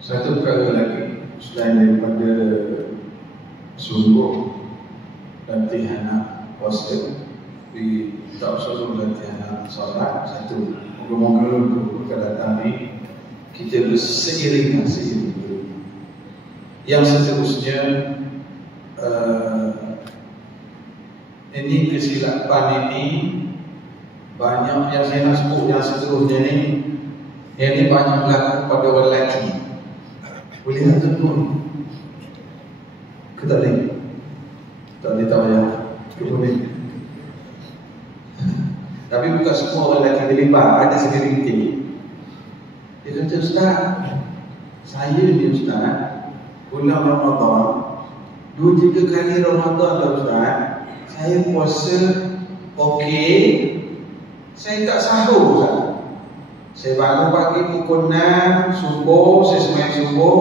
Satu perkara lagi selain daripada sungguh latihan puasa, di tak selalu latihan solat. Satu, moga-moga untuk datang ni kita berseiring. Yang seterusnya, ini kesilapan ini banyak yang saya nak sebut. Yang seterusnya ni, yang ini banyak berlaku pada orang lelaki. Boleh tak sebut? Ke tak boleh? Tak boleh tahu ya? Boleh. Tapi bukan semua orang lelaki terlibat. Ada segelintir. Dia kata, Ustaz, saya ni Ustaz, bulan Ramadan 2-3 kali Ramadan dah Ustaz, saya puasa okey, saya tak sahur Ustaz. Saya bangun pagi pukul 6 subuh, saya sembahyang subuh,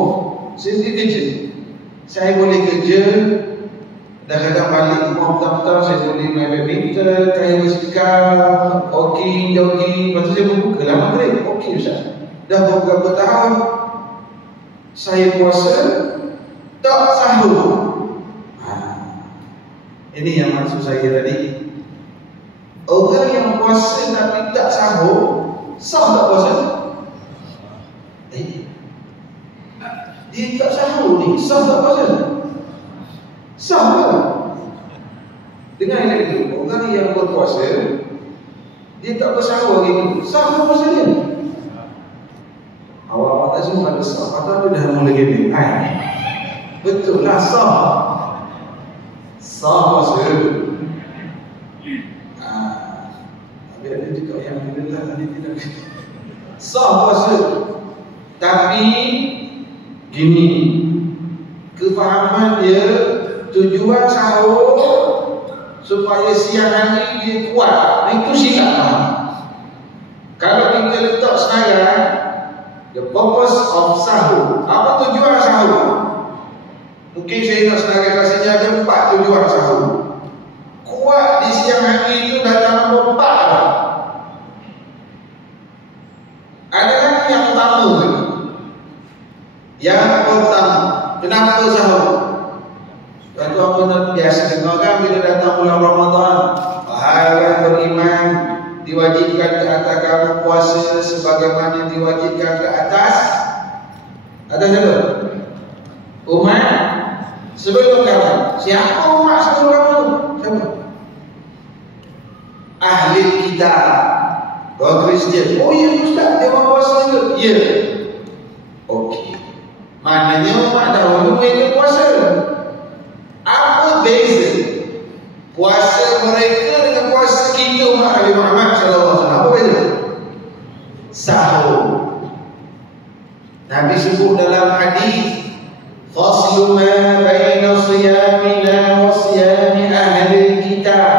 saya pergi kerja. Saya boleh kerja, kadang-kadang balik rumah petang-petang, saya boleh main badminton, kaya bersikap, walking, jogging. Lepas tu saya berbuka lah maghrib. Okey Ustaz, dah beberapa tahun saya puasa tak sahur. Ini yang maksud saya tadi. Orang yang puasa tapi tak sahur, sah tak puasa? Dia tak sahur ni, sah tak puasa? Sah tak? Dengan itu, orang yang berpuasa, dia tak bersahur hari ni, sah tak puasa dia? Awak tak semua ada sah, atau dia dah mula gini? Betul lah, sah. Sah puasa. Tapi ada juga yang bila tadi tidak sah puasa. Tapi gini, kefahaman dia tujuan sahur supaya siang hari dia kuat, itu silap. Kalau kita letak sekarang the purpose of sahur, apa tujuan sahur? Mungkin saya nak senarai rasanya ada 4 tujuan sahur. Kuat di siang hari itu datang nombor 4. Adakah yang utama lagi? Yang pertama, kenapa sahur? Suatu apa nak biasa dengar kan bila datang bulan Ramadan, wahai orang beriman, diwajibkan ke atas kamu puasa sebagaimana diwajibkan ke atas siapa? Umat. Sebelum kamu, siapa umat sebelum kamu? Siapa? Ahli kitab, orang Kristian. Oh ya Ustaz, dia orang puasa ke? Ya. Okey. Maknanya umat dahulu mereka puasa. Apa beza puasa mereka dengan puasa kita umat Nabi Muhammad SAW? Apa beza? Sahur. Nabi sebut dalam hadis, faslu ma baina siyamina wa siyami ahli kitab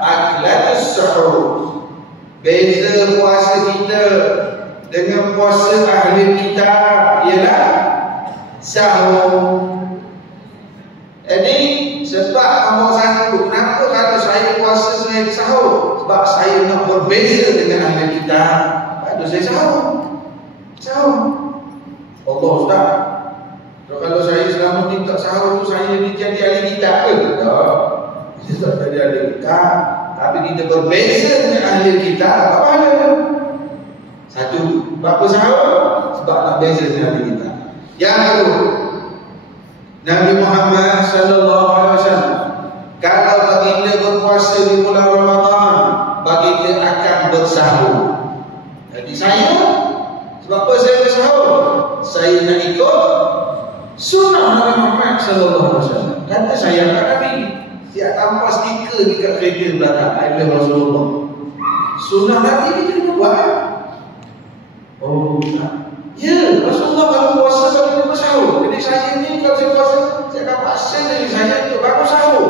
aklatus suhur. Beza puasa kita dengan puasa ahli kitab ialah sahur. Jadi sebab nombor 1, kenapa kalau saya puasa saya sahur? Sebab saya nak berbeza dengan ahli kitab. Lepas saya sahur. Allah Ustaz, kalau saya selama ni tak sahur tu saya ni jadi ahli kitab ke? Tak. Kita tak jadi ahli kitab, tapi kita berbeza dengan ahli kitab. Apa pahala? Satu, berapa sahur? Sebab nak beza dengan ahli kitab. Yang kedua, Nabi Muhammad SAW kalau baginda berpuasa di bulan Ramadan, baginda akan bersahur. Jadi saya, sebab apa saya bersahur? Saya nak ikut sunnah Nabi Muhammad SAW. Kata saya kat Nabi, siap tanpa stiker dekat kereta belakang, I love Rasulullah. Sunnah Nabi ni kita buat. Oh, ya, Rasulullah kalau puasa kalau kita bersahur. Jadi saya ni kalau saya puasa, saya akan paksa diri saya untuk bangun sahur.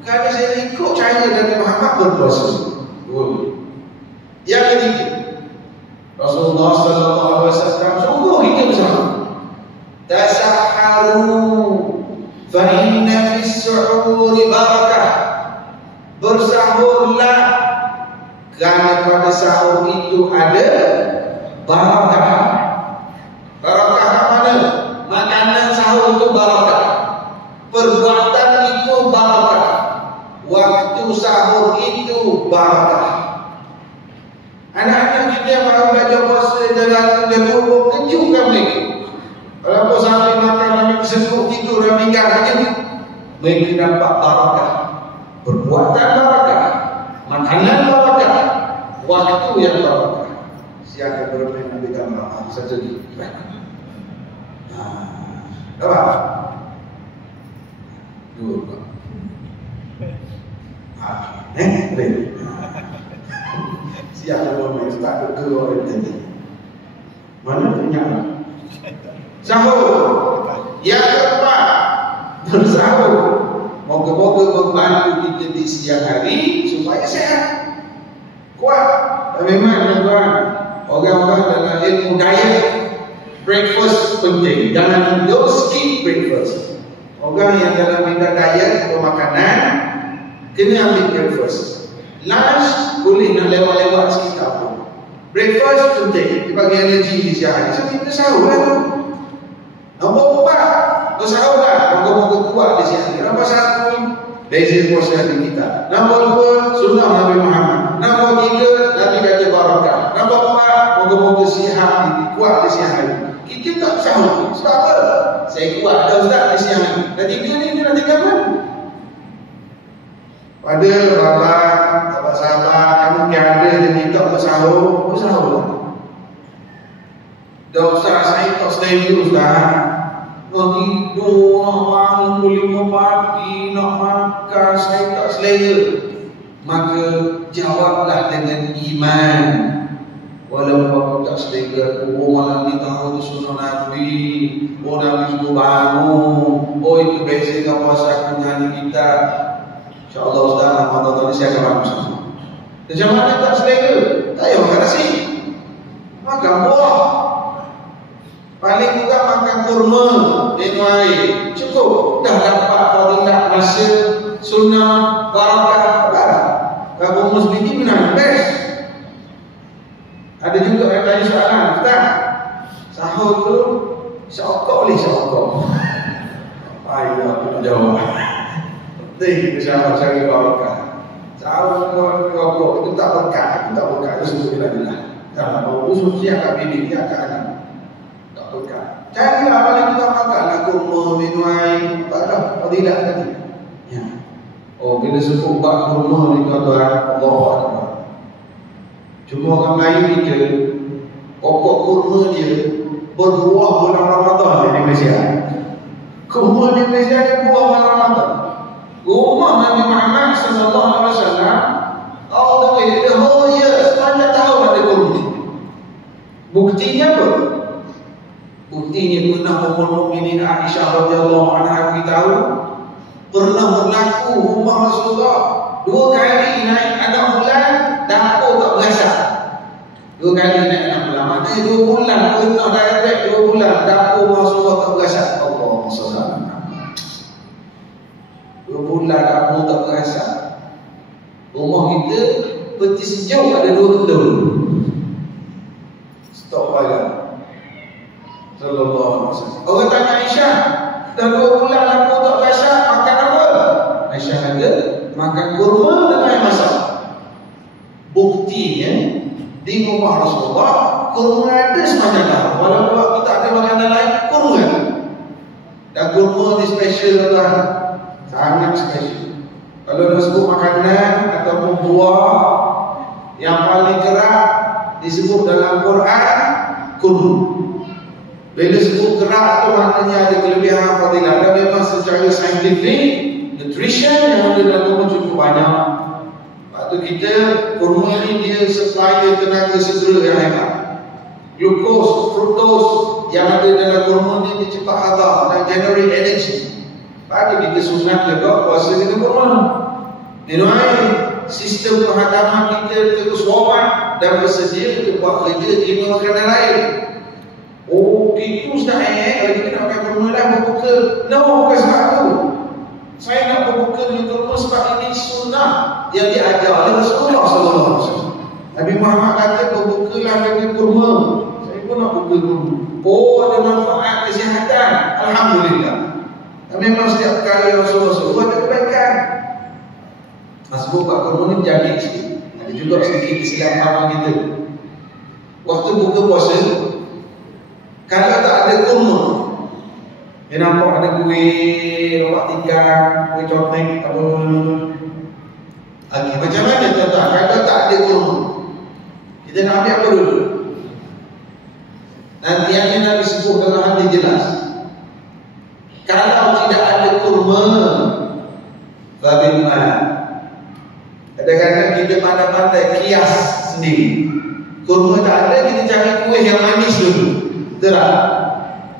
Kerana saya ikut cara Nabi Muhammad berpuasa. Yang ketiga, Rasulullah SAW sungguh kita bersahur. Tasahharu fa inna fis suhuri barakah. Bersahurlah kerana pada sahur itu ada barakah. Barakah mana? Makanan sahur itu barakah. Perbuatan itu barakah. Waktu sahur itu barakah. Anak-anak kita yang baru belajar puasa dalam dulu kejutkan mereka. Kalau sampai makan kami kesentuh tidur dan meninggal saja, mereka dapat barakah. Perbuatan barakah, makanan barakah, waktu yang barakah. Siapa bermain Nabi Gambar satu lagi. Apa? Dua. Boleh. Siapa bermain start ke orang tadi? Mana punya? Sahur. Yang keempat, bersahur. Moga-moga membantu kita di siang hari supaya sehat, kuat. Dan memang tuan, orang-orang dalam ilmu diet, breakfast penting. Jangan skip breakfast. Orang yang dalam bidang diet atau makanan kena ambil breakfast. Lunch boleh nak lewat-lewat sekitar pun. Breakfast penting, dia bagi energi di siang hari. So kita sahur lah tu. Nombor 4, bersahur lah. Moga-moga kuat di siang hari. Nombor 1, basic puasa di kita. Nombor 2, sunnah Nabi Muhammad. Nombor 3, Nabi kata barakah. Nombor 4, moga-moga sihat, kuat di siang hari. Kita tak sahur. Sebab apa? Saya kuat dah ustaz di siang hari. Dan 3 ni dia nak tinggal mana? Pada bapak, sahabat, kamu yang ada yang minta bersahur, bersahur lah. Dah ustaz, saya tak selera ustaz. Nak tidur, nak bangun 5 pagi, nak makan, saya tak selera. Maka jawablah dengan iman. Walaupun aku tak selera, malam ni tahu tu sunnah Nabi, Nabi suruh bangun, itu basic puasa aku dengan kita. InsyaAllah ustaz, Ramadan tadi saya akan bangun sama. Macam mana tak selera? Tak payah makan nasi, makan buah. Paling juga makan kurma, minum air, cukup. Dah dapat fadilah masa sunnah barakah barak. Kalau muslim menang, best. Ada juga yang tanya soalan, tak? Sahur tu syokok boleh syokok? Ayo aku jawab. Penting bersama cari barakah. Sahur syokok itu tak berkah, itu sebut bila-bila. Kalau mau usul siap kat bini, siap kat anak. Carilah paling kita makanlah kurma, minum air, tak fadilah tadi. Ya. Bila sebut bab kurma ni tuan-tuan, Allahu Akbar. Cuma orang Melayu kita, pokok kurma dia berbuah bulan Ramadan di Malaysia. Kurma di Malaysia dia buah bulan Ramadan. Rumah Nabi Muhammad sallallahu alaihi wasallam all the way the whole year, sepanjang tahun ada kurma. Buktinya apa? Buktinya pernah Ummul Mukminin Aisyah radhiyallahu anha beritahu pernah berlaku rumah Rasulullah 2 kali naik anak bulan dapur tak berasak. 2 kali naik anak bulan, maknanya 2 bulan pernah direct 2 bulan dapur Rasulullah tak berasak. Allahumma shalli ala Muhammad. 2 bulan dapur tak berasak. Rumah kita peti sejuk ada 2 telur. Stop aja. Sallallahu alaihi wasallam. Orang tanya Aisyah, dah 2 bulan aku tak biasa makan apa? Aisyah kata, makan kurma dengan air masak. Buktinya di rumah Rasulullah kurma ada sepanjang tahun. Walaupun waktu tak ada makanan lain, kurma. Dan kurma ni special lah, sangat special. Kalau nak sebut makanan ataupun buah yang paling kerap disebut dalam Quran, kurma. Bila sebut kerak tu maknanya ada kelebihan fadilah. Dan memang secara saintifik, nutrition yang ada dalam kurma cukup banyak. Lepas tu kita, kurma ni dia supplier tenaga segera yang hebat. Glukos, fruktos yang ada dalam kurma ni dia cepat hadam dan generate energy. Lepas tu kita sunat juga puasa dengan kurma. Minum air, sistem penghadaman kita terus format dan bersedia untuk buat kerja terima makanan lain. Itu sudah kalau kita nak makan kurma lah berbuka. No, bukan sebab tu. Saya nak berbuka dengan kurma sebab ini sunnah yang diajar oleh Rasulullah SAW. Nabi Muhammad kata berbukalah dengan kurma. buka kurma. Oh, ada manfaat kesihatan. Alhamdulillah. Memang setiap kali Rasulullah ada kebaikan. Masuk buka kurma ni berjangkit sikit. Ada juga sedikit kesilapan kita. Waktu buka puasa, kalau tak ada kurma, dia nampak ada kuih, rorak tigang, kuih coklat, apa lagi. Macam mana tuan-tuan? Kalau tak ada kurma, kita nak ambil apa dulu? Nanti yang Nabi sebut dalam hadis jelas. Kalau tidak ada kurma, babimma. Kadang-kadang kita pandai-pandai kias sendiri. Kurma tak ada, kita cari kuih yang manis dulu. Betul tak?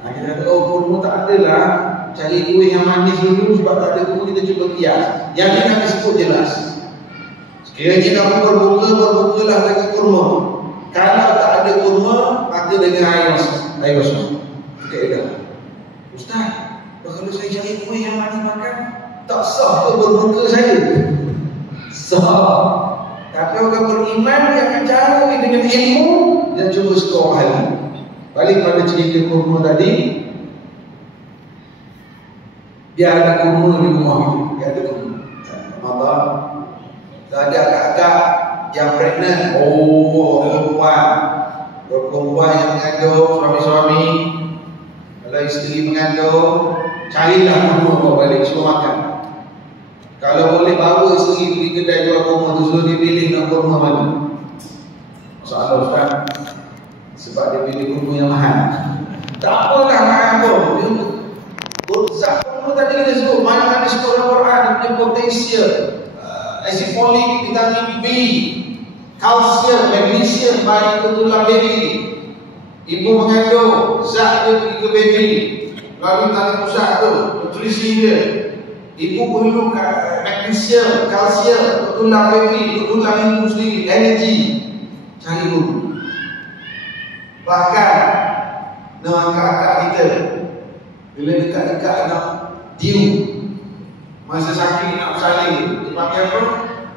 Kita kata, oh kurma tak ada lah, cari kuih yang manis dulu. Sebab tak ada kurma, kita cuba kias. Yang ini Nabi sebut jelas. Sekiranya kamu berbuka-lah dengan kurma. Kalau tak ada kurma, maka dengan air osma. Okay, Ustaz, kalau saya cari kuih yang manis makan, tak sah ke berbuka saya? Sah. Tapi orang beriman yang akan cari dengan ilmu dan cuba skor ahli. Balik pada cerita kurma tadi, dia ada kurma di rumah. Dia ada kurma. Mata, ada kakak yang pregnant. Oh, perempuan yang mengandung, suami-suami. Kalau isteri mengandung, carilah kurma kau balik, suruh makan. Kalau boleh bawa isteri pergi kedai jual kurma tu, suruh dia pilih nak kurma mana. Masalah Ustaz, sebab dia pilih kurma yang mahal. Tak apalah mahal pun. Zat kurma tadi kita sebut, mana-mana sebut dalam Quran, dia punya potensial. Asid folik, vitamin B, kalsium, magnesium bagi tulang baby. Ibu mengandung, zat dia pergi ke baby. Lalu tali pusat tu, nutrisi dia. Ibu perlu magnesium, kalsium untuk tulang baby, untuk tulang ibu sendiri, energi. Cari dulu. Bahkan dengan kakak kita, bila dekat-dekat nak due, masa sakit nak bersalin, dia panggil apa?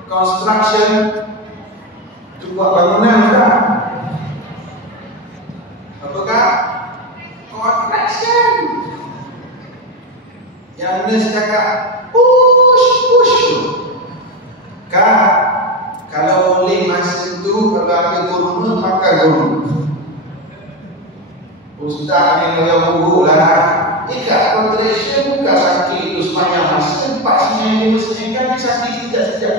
Construction. Itu buat bangunan tak? Apakah? Construction. Yang nurse cakap, push. Kalau boleh masa itu, kalau ada kurma, makan kurma. Ustaz ni yang buruk lah. Ikat contraction bukan sakit itu sepanjang masa. 4-9 kan dia sakit sekejap-sekejap.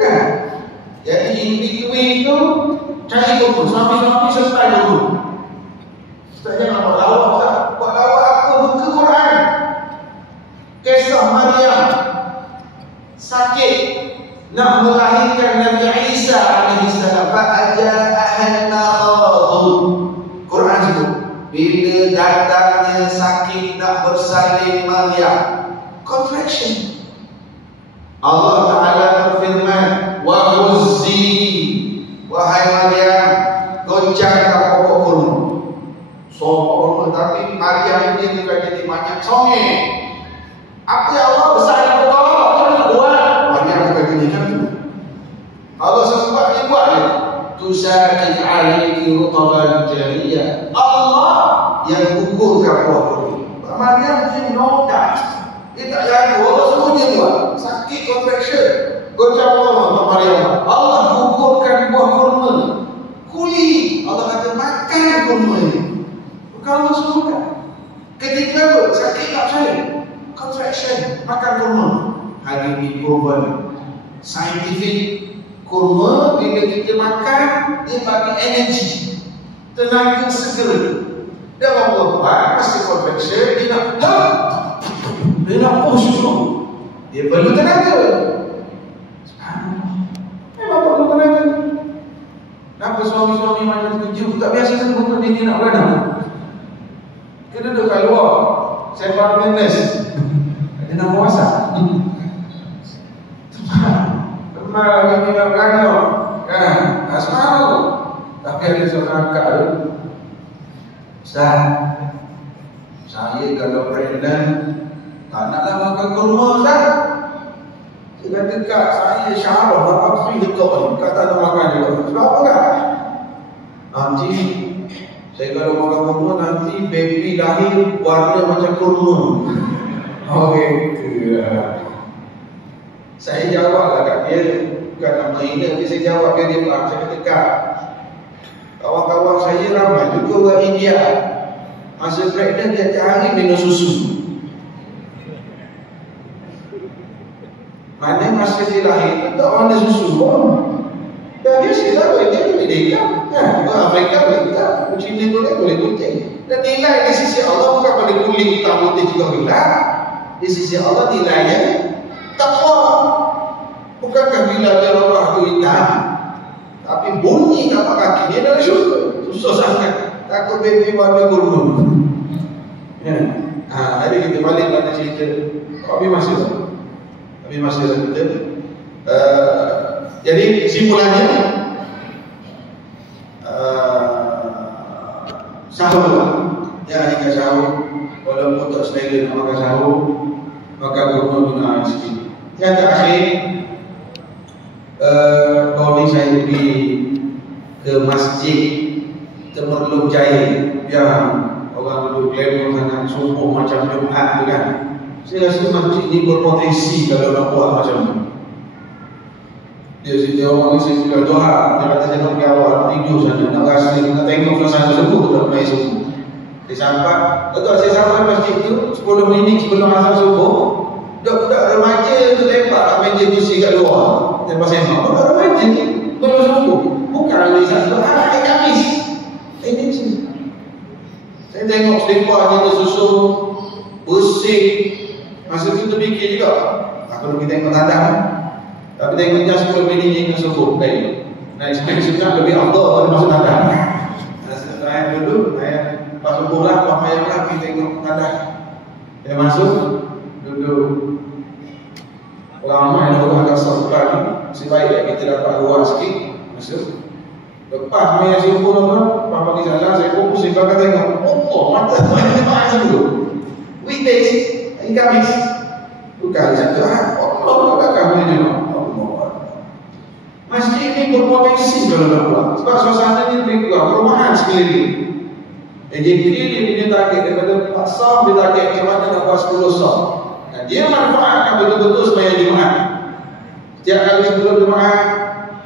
Kan? Jadi in between tu, cari kurma. Suami-suami sertai dulu. Ustaz jangan buat lawak Ustaz. Buat lawak apa? Buka Quran. Kisah Maryam sakit nak melahirkan Nabi Isa alaihissalam. Fa'aja'ahanna Quran sebut, bila datangnya sakit nak bersalin Maryam, contraction. Allah Ta'ala berfirman, wa huzzi, wahai Maryam, goncangkan pokok kurma. Pokok kurma, tapi Maryam ini bukan jadi banyak songeh. Apa yang Allah bersalin pokok? Apa nak buat? Maryam bukan jadi kan? Allah sempat dia buat dia. Tusakit alaihi rutaban jariyah. Allah yang gugurkan buah kurma. Maryam dia know that. Dia tak jadi. Allah semua dia buat. Sakit contraction. Goncang kurma Maryam. Allah gugurkan buah kurma. Kuli. Allah kata makan kurma ini. Bukan Allah suruhkan. Ketika apa? Sakit tak percaya. Contraction. Makan kurma. Hari ini proven scientific. Kurma bila kita makan, dia bagi energi, tenaga segera. Dan Allah buat masa contraction, dia nak push dulu. Dia perlu tenaga. Memang perlu tenaga. Kenapa suami-suami macam kerja tak biasa kan betul dia nak beranak? Kita duduk kat luar. Saya partner nurse. Dia nak puasa. Malah ini nak beranak kan? Asmaru. Tapi ada seorang kakak tu, Ustaz, saya kalau pregnant tak naklah makan kurma Ustaz. Dia kata, Kak, saya syarah apa pergi dekat ni, Kak tak nak makan juga. Sebab apa Kak? Saya kalau makan kurma nanti baby lahir warna macam kurma. Okey. Saya jawablah kat dia, bukan nak menghina, tapi saya jawab dia faham. Saya kata, Kak, kawan-kawan saya ramai juga orang India. Masa pregnant dia hari minum susu. Mana masa dia lahir tak mana susu pun. Dan biasalah orang India boleh hitam. Orang Afrika boleh hitam, orang Cina boleh putih. Dan nilai di sisi Allah bukan pada kulit hitam putih juga hilang. Di sisi Allah nilainya takwa. Bukankah bila dia Allah itu hitam, tapi bunyi tapak kaki dia adalah syurga. Susah sangat. Takut baby warna kurma. Jadi kita balik pada cerita Abi masih kita. Jadi kesimpulannya sahur. Jangan ikat sahur. Walaupun tak selera nak makan sahur, maka kurma guna sikit. Yang terakhir, baru ni saya pergi ke masjid Temerloh Jaya yang orang duduk glamour sangat, subuh macam Jumaat tu kan. Saya rasa masjid ni berpotensi kalau nak buat macam tu. Dia orang ni saya bilang doa, dia kata jangan pergi awal, tidur sana, nak rasa, nak tengok suasana subuh tak main subuh. Saya sampai, betul saya sampai masjid tu 10 minit sebelum azan subuh. Budak-budak remaja tu tembak kat meja kursi kat luar. Tembak semak, budak remaja tu belum subuh. Bukan hari Sabtu, hari Khamis. Ini sini. Saya tengok selipar dia tersusun, bersih. Masa tu terfikir juga, aku pergi tengok tandang. Tapi tengok jam 10 minit ni nak subuh. Baik. Nah, Ismail suka lebih afdal pada masa tandang. Saya dulu, pas subuh lah, pas payah lah pergi tengok tandang. Saya masuk, duduk. Lama yang orang agak serta ni, sebaik kita dapat luar sikit. Masuk. Lepas main subuh lah, pas pagi jalan, saya fokus, saya bakal tengok. Oh, mata main macam dulu. Weekdays, hari Khamis. Bukan satu Allah bakal boleh tengok. Masjid ni berpotensi kalau nak buat. Sebab suasana ni lebih kurang perumahan sekeliling. JP dia target daripada 4 som, dia target macam mana nak buat 10 som. Dan dia manfaatkan betul-betul sembahyang Jumaat. Setiap kali sebelum Jumaat,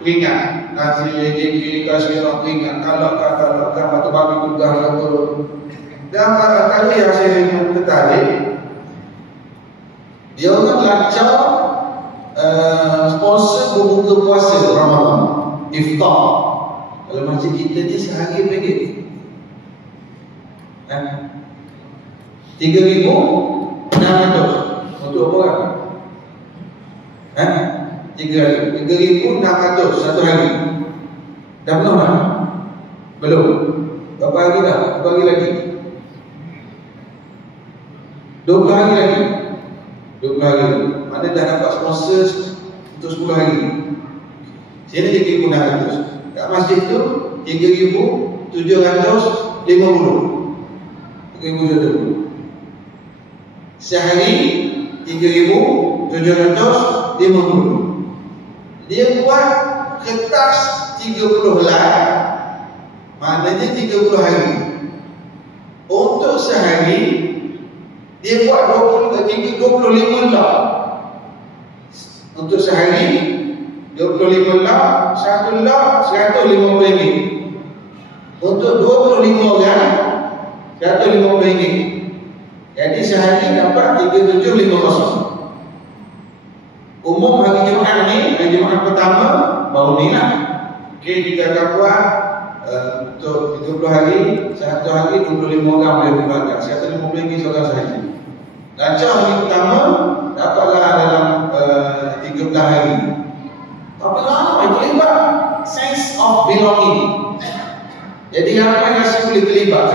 peringat. Nasi JP kasih nak peringat. Kalau batu babi tugas turun. Dan kali yang saya tertarik, dia orang lancar sponsor berbuka puasa Ramadan, iftar. Kalau masjid kita ni sehari pergi 3,600 untuk apa orang? 3,600 satu hari. Dah belum tak? Belum. Berapa hari dah? Berapa hari lagi? 20 hari lagi. 20 hari lagi. Mana dah dapat sponsor untuk 10 hari. Sini 3,600. Kat masjid tu 3,750. 3,750. Sehari 3,750. Dia buat kertas 30 helai. Maknanya 30 hari. Untuk sehari dia buat 25 lot. Untuk sehari 25 lot, satu lot RM150. Untuk 25 orang RM150. Jadi sehari dapat 3,750. Umum hari Jumaat ni, hari Jumaat pertama baru ni lah. Okey, kita akan buat untuk 30 hari, satu hari 25 orang boleh berbagi. RM150 seorang sahaja. Lancar hari pertama dapatlah dalam 13 hari. Tapi lama itu terlibat sense of belonging. Jadi ramai rasa boleh terlibat.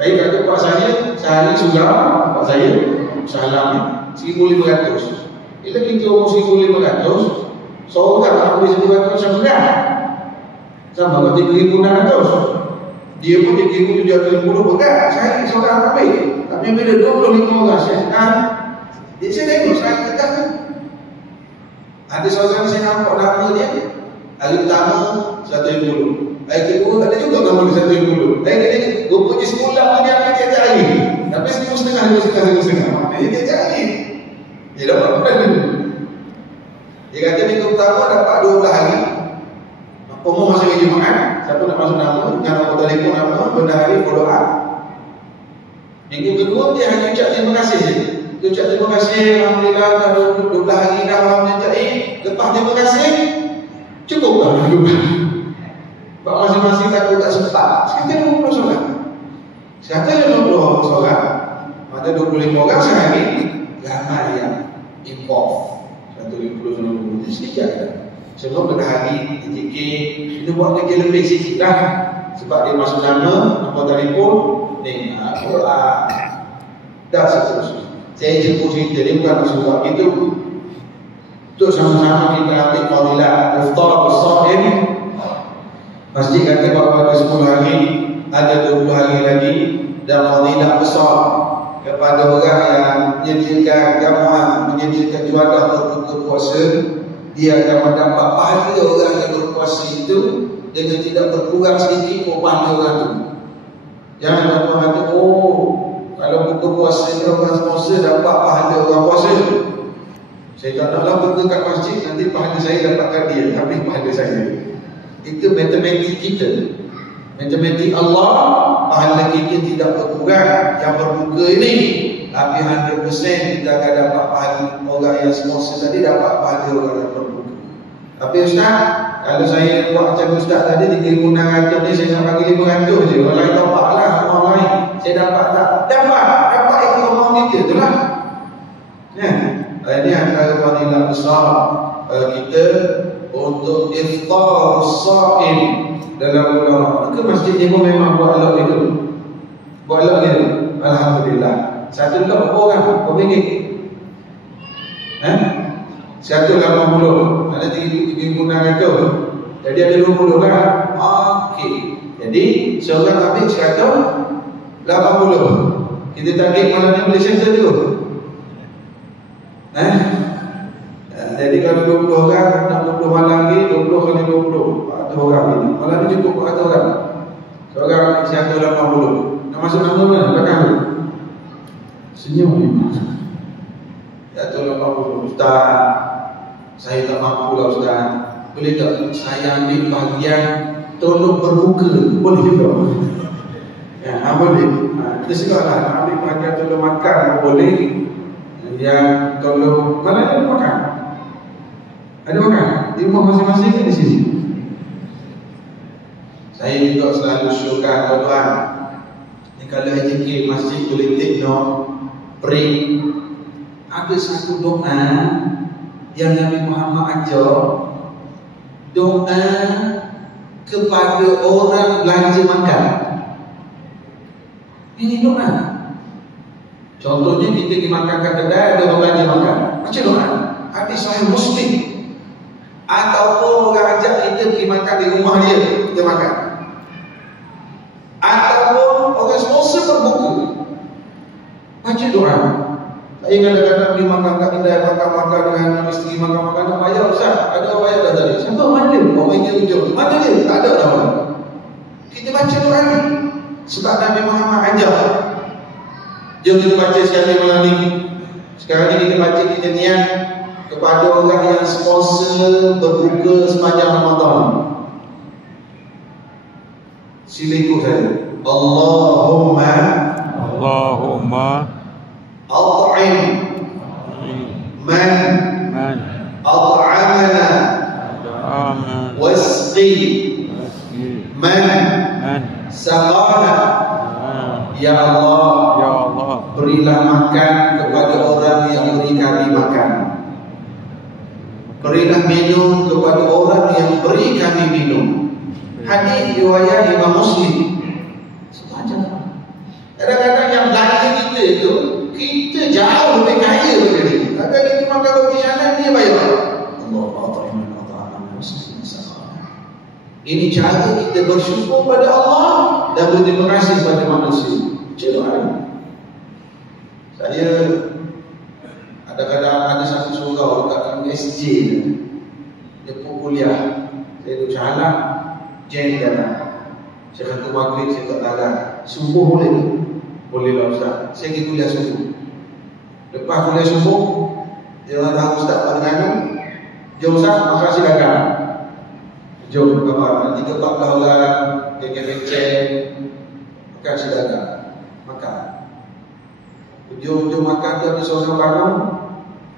Saya kata pak saya sehari sudah pak saya salam 1,500. Bila kita umur 1,500, seorang nak beli 1,500 sebenarnya sama dengan 3,600. Dia pun 3,750 pegang. Saya seorang ambil. Tapi bila 25 orang saya dia saya tengok saya tekan. Ada seorang saya nampak nama dia hari pertama 150, Hari kedua ada juga gambar 150. Hari ketiga, rupanya sekolah tu dia ambil tiap hari. Tapi 1,5, maknanya dia tiap hari. Dia dapat berapa? Dia kata minggu pertama dapat 12 hari. Umum masa hari Jumaat, siapa nak masuk nama, dengan nombor telefon nama, benda hari follow up. Minggu kedua dia hanya ucap terima kasih je. Dia ucap terima kasih, alhamdulillah dah 12 hari dah alhamdulillah. Lepas terima kasih, cukup lah minggu. Sebab masing-masing takut tak sempat. Sekarang 20 solat. Sekarang 20 solat. Ada 25 orang sehari. Ramai yang involve. 150 sekejap kan. Sebab pada hari dia buat kerja lebih sikit lah. Sebab dia masuk nama, nombor telefon, ni doa. Dah seterusnya. Saya jemput cerita dia bukan maksud itu. Untuk sama-sama kita ambil fadilah iftar as-shaim. Masjid kata bahawa pada 10 hari ada 20 hari lagi dan fadilah besar kepada orang yang menyediakan jamuan, menyediakan juadah berbuka puasa. Dia akan mendapat pahala orang yang berpuasa itu dengan tidak berkurang sedikit pun pahala orang itu. Jangan orang kata, oh kalau buka puasa itu orang sponsor dapat pahala orang puasa. Saya tak naklah buka kat masjid, nanti pahala saya dapatkan dia, habis pahala saya. Itu matematik kita. Matematik Allah, pahala kita tidak berkurang. Yang berbuka ini tapi 100% kita akan dapat pahala orang yang sponsor tadi, dapat pahala orang yang berbuka. Tapi Ustaz, kalau saya buat macam Ustaz tadi 3,600 ni, saya nak bagi 500 je. Orang lain dapat lah, orang lain saya dapat tak? Dapat ikut orang kita tu lah. Ini antara fadilah besar kita untuk iftar as-shaim dalam bulan Ramadan. Ke masjid ni pun memang buat elok itu. Buat elok ni. Alhamdulillah. Satu berapa orang? Berapa ringgit? 180. Ada 3,600. Jadi ada 20 orang. Okey. Jadi seorang ambil 180. Kita target malam ni boleh sensor tu. Jadi kalau 20 orang, 60 malam lagi, 20 kali 20, 100 orang ni. Malam ni cukup 100 orang. Seorang ambil 180. Nak masuk nama mana? Belakang tu. Senyum ni. 180. Ustaz, saya tak mampu lah Ustaz. Boleh tak saya ambil bahagian tolong berbuka? Boleh juga. Boleh. Kita silalah ambil bahagian tolong makan boleh. Yang tolong mana ada makan? Ada makan? Di rumah masing-masing ke di sini? Saya juga selalu syurkan tuan-tuan. Ni kalau HJK masjid boleh take note, break. Ada satu doa yang Nabi Muhammad ajar, doa kepada orang belanja makan. Ini doa. Contohnya kita pergi makan kat kedai, ada orang belanja makan. Macam doa. Hadis sahih Muslim. Ataupun orang ajak kita pergi makan di rumah dia, kita makan. Ataupun orang sponsor berbuka. Baca doa. Saya kadang-kadang pergi makan kat kedai, makan-makan dengan isteri, makan-makan nak bayar Ustaz. Ada orang bayar dah tadi. Siapa? Mana dia? Orang meja hujung. Mana dia? Tak ada dah orang. Kita baca doa ni. Sebab Nabi Muhammad ajar. Jom kita baca sekali malam ni. Sekarang ni kita baca, kita niat kepada orang yang sponsor berbuka sepanjang Ramadan. Sila ikut saya. Allahumma at'im man at'amana wasqi man saqana. Ya Allah, berilah makan kepada orang yang beri kami makan. Berilah minum kepada orang yang beri kami minum. Hadis riwayat Imam Muslim. Kadang-kadang yang belanja kita itu, kita jauh lebih kaya daripada dia. Kadang kita makan roti canai, dia bayar. Ini cara kita bersyukur pada Allah dan berterima kasih pada manusia. Macam saya kadang-kadang ada satu surau dekat USJ, dia pun kuliah. Saya duduk Shah Alam. Jen jalan. Saya kata maghrib saya tak larang. Subuh boleh ke? Boleh lah Ustaz. Saya pergi kuliah subuh. Lepas kuliah subuh, dia orang tahu Ustaz tak dengar. Jom Ustaz, makan silakan. Jom kawan, 3-4 orang, kek-kek, makan silakan. Makan. Ujung-ujung makan tu ada seorang bangun,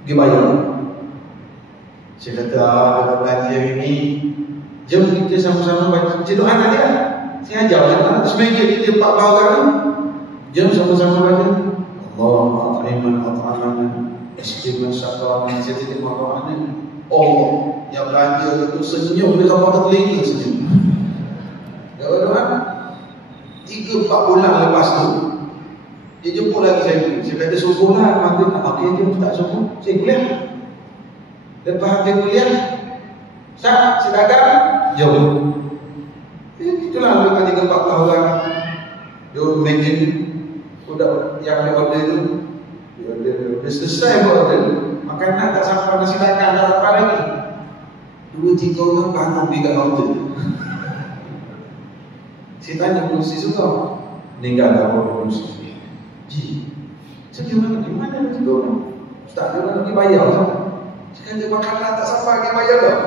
pergi bayar. Saya kata, dapat belanja ini, jom kita sama-sama baca. Cik doa tadi lah. Saya ajar lah. Semeja kita 4 orang, jom sama-sama baca. Allah ta'aiman at'amana, istiman syakaraman, saya tidak mahu. Oh, yang belanja itu senyum dia kapal telinga senyum. Doa-doa 3-4 bulan lepas tu dia jemput lagi saya. Saya kata subuh lah, maghrib nak makan dia tak subuh. Saya kuliah. Lepas habis kuliah, Ustaz, silakan. Jom. Itulah lepas 3-4 orang. Dia meja budak yang dia order tu. Dia selesai buat order. Makanan tak sampai pada silakan, tak dapat lagi. 2-3 orang bangun di kat kaunter. Saya tanya polisi suka. Meninggal dah orang polisi. Ji, saya kata di mana ada 3 orang? Ustaz, dia nak pergi bayar. Saya kata makanan tak sampai pergi bayar dah.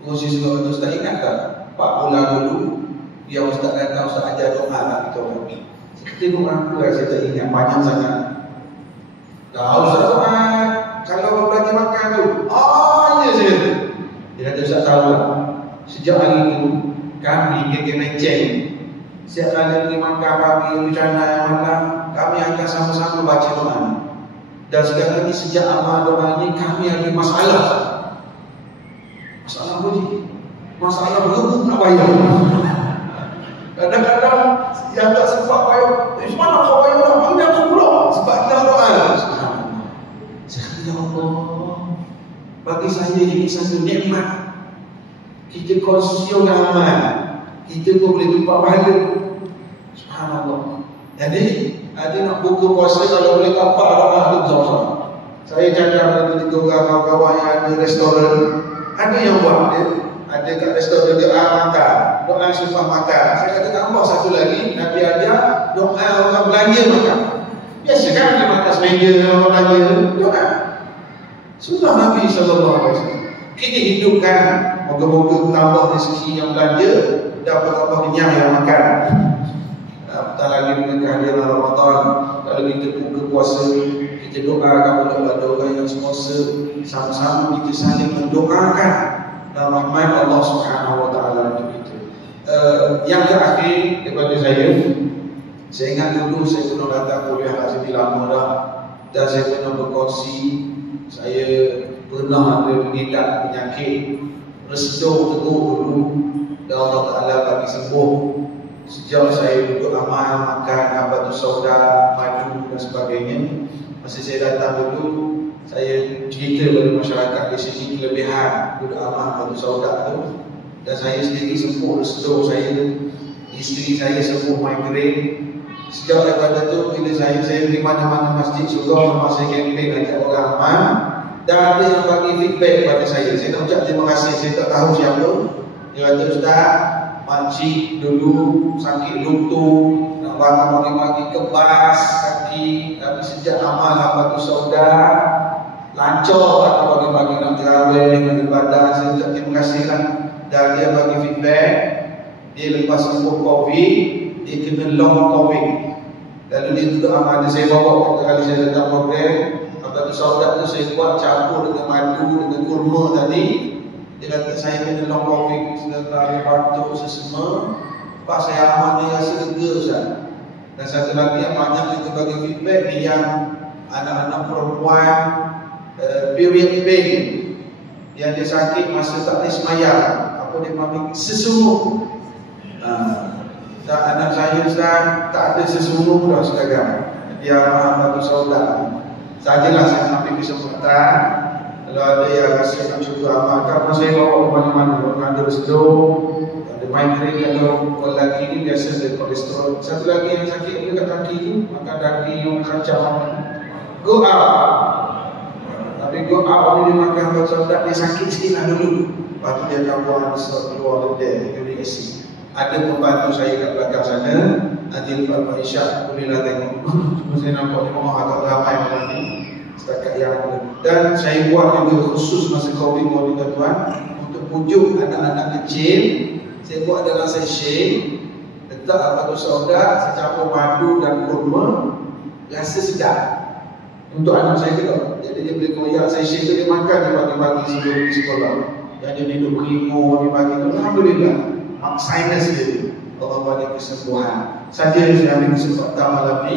Polisi suka kata, Ustaz ingat tak? 4 bulan dulu, yang Ustaz datang, Ustaz ajar doa lah kita orang. Saya kata doa aku lah, saya tak ingat banyak sangat. Tahu Ustaz doa kalau lagi makan tu. Ya saya. Dia kata Ustaz tahu lah. Sejak hari itu kami KKMCN setiap kali pergi makan pagi, rencana malam, kami akan sama-sama baca doa. Dan sekarang ini sejak amal doa ini kami ada masalah. Masalah apa ni? Masalah berebut nak bayar. Kadang-kadang yang tak sempat bayar, mana kau bayar dah? Banyak aku pula. Sebab dia doa. Ya Allah, bagi saya ini satu nikmat. Kita konsumsi amal, kita pun boleh jumpa pahala. Subhanallah. Jadi ada nak buka puasa kalau boleh tampak doa tu bersama-sama. Saya cakap dengan 3 orang kawan-kawan yang ada restoran, ada yang buat dia, ada kat restoran doa makan, doa sumpah makan. Saya kata tambah satu lagi, Nabi ajar doa orang belanja makan. Biasa kan dia makan semeja orang belanja doa. Sunnah Nabi SAW. Kita hidupkan, moga-moga tambah rezeki yang belanja, dapat tambah kenyang yang makan. Tak lagi mengenai hadiah Ramadan. Kalau kita buka puasa, kita doakan kepada orang yang sponsor, sama-sama kita saling mendoakan dan rahmat Allah Subhanahu Wa Taala untuk kita. Yang terakhir daripada saya ingat dulu saya pernah datang kuliah kat sini lama dah, dan saya pernah berkongsi saya pernah ada mengidap penyakit resedor teguh dulu, dan Allah Ta'ala bagi sembuh. Sejak saya duduk amal, makan batu sauda, madu dan sebagainya. Masa saya datang dulu, saya cerita kepada masyarakat di sini kelebihan duduk amal batu sauda tu. Dan saya sendiri sembuh resedor saya, isteri saya sembuh migraine. Sejak daripada tu, bila saya di mana-mana masjid surau, memang saya campaign ajak orang amal. Dan ada yang bagi feedback kepada saya. Saya nak ucap terima kasih, saya tak tahu siapa. Dia kata, Ustaz, makcik dulu sakit lutut, nak bangun pagi-pagi kebas kaki, tapi sejak amal batu sauda, lancar tak pagi-pagi nak terawih, nak ibadah. Saya ucap terima kasih lah. Dan dia bagi feedback, dia lepas sembuh COVID, dia kena long COVID. Lalu dia duduk amal. Saya bawa kali saya datang program batu sauda tu, saya buat campur dengan madu, dengan kurma tadi. Dia kata saya kena long COVID, sedang batuk sesama. Lepas saya amal ni rasa lega Ustaz. Dan satu lagi yang banyak kita bagi feedback ni, yang anak-anak perempuan period pain, yang dia sakit masa tak boleh semayang, apa dia panggil sesungguh. Dan anak saya Ustaz tak ada sesungguh dah sekarang. Dia amal batu sauda. Sajalah saya ambil kesempatan, kalau ada yang rasa nak cuba amalkan, saya bawa ke mana-mana. Kalau ada resedor, ada migraine, kalau lelaki ni biasa ada kolesterol. Satu lagi yang sakit dekat kaki tu, makan daging yang kacang, go out. Tapi Tapi go out ni dia makan pasal tak dia sakit sikit lah dulu. Lepas tu dia akan buang keluar dia isi. Ada pembantu saya kat belakang sana. Nanti lepas Pak Isyak bolehlah tengok. Cuma saya nampak ni memang agak ramai malam ni. Setakat yang ada. Dan saya buat juga khusus masa Covid ni tuan-tuan, untuk pujuk anak-anak kecil. Saya buat dalam sachet, letak batu soda, saya campur madu dan kurma, rasa sedap. Untuk anak saya juga. Jadi dia boleh koyak sachet tu, dia makan dia pagi-pagi sebelum pergi sekolah. Dan dia minum krimu pagi-pagi tu, alhamdulillah. Mak sinus dia tu, Allah bagi kesembuhan. Saja saya ambil kesempatan malam ni.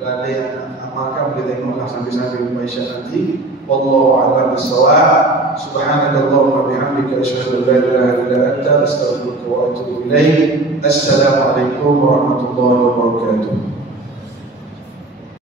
Kalau ada yang amalkan boleh tengoklah sambil-sambil Pak Isyak nanti. Wallahu a'lam bissawab. Subhanakallahumma bihamdika asyhadu an la ilaha illa anta astaghfiruka wa atubu ilaik. Assalamualaikum warahmatullahi wabarakatuh.